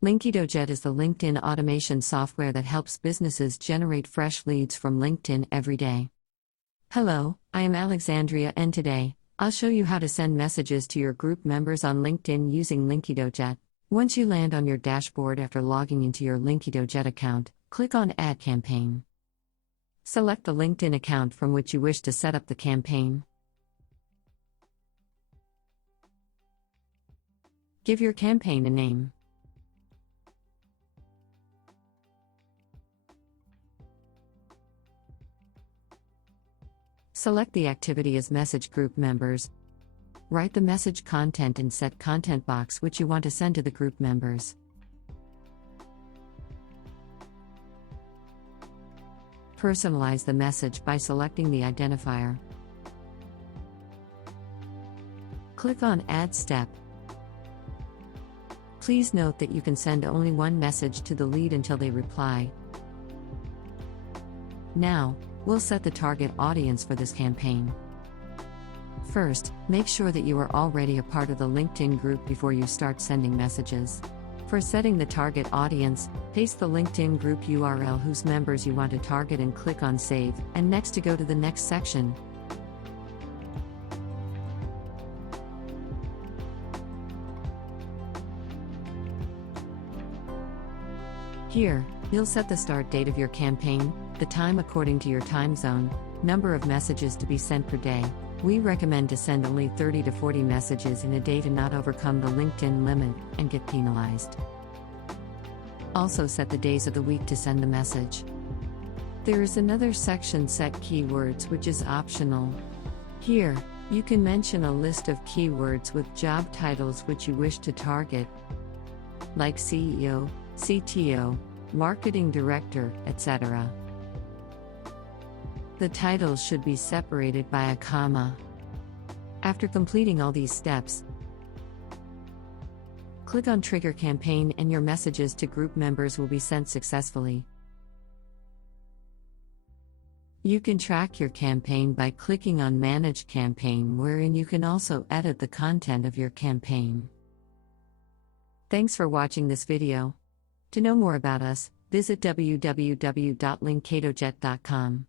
Linkedojet is the LinkedIn automation software that helps businesses generate fresh leads from LinkedIn every day. Hello, I am Alexandria, and today, I'll show you how to send messages to your group members on LinkedIn using Linkedojet. Once you land on your dashboard after logging into your Linkedojet account, click on Add Campaign. Select the LinkedIn account from which you wish to set up the campaign. Give your campaign a name. Select the activity as message group members. Write the message content and set content box which you want to send to the group members. Personalize the message by selecting the identifier. Click on Add Step. Please note that you can send only one message to the lead until they reply. Now, we'll set the target audience for this campaign. First, make sure that you are already a part of the LinkedIn group before you start sending messages. For setting the target audience, paste the LinkedIn group URL whose members you want to target and click on Save, and next to go to the next section. Here, you'll set the start date of your campaign, the time according to your time zone, number of messages to be sent per day. We recommend to send only 30 to 40 messages in a day to not overcome the LinkedIn limit and get penalized. Also set the days of the week to send the message. There is another section, Set Keywords, which is optional. Here, you can mention a list of keywords with job titles which you wish to target, like CEO, CTO, Marketing Director, etc. The titles should be separated by a comma. After completing all these steps, click on Trigger Campaign and your messages to group members will be sent successfully. You can track your campaign by clicking on Manage Campaign, wherein you can also edit the content of your campaign. Thanks for watching this video. To know more about us, visit www.linkedojet.com.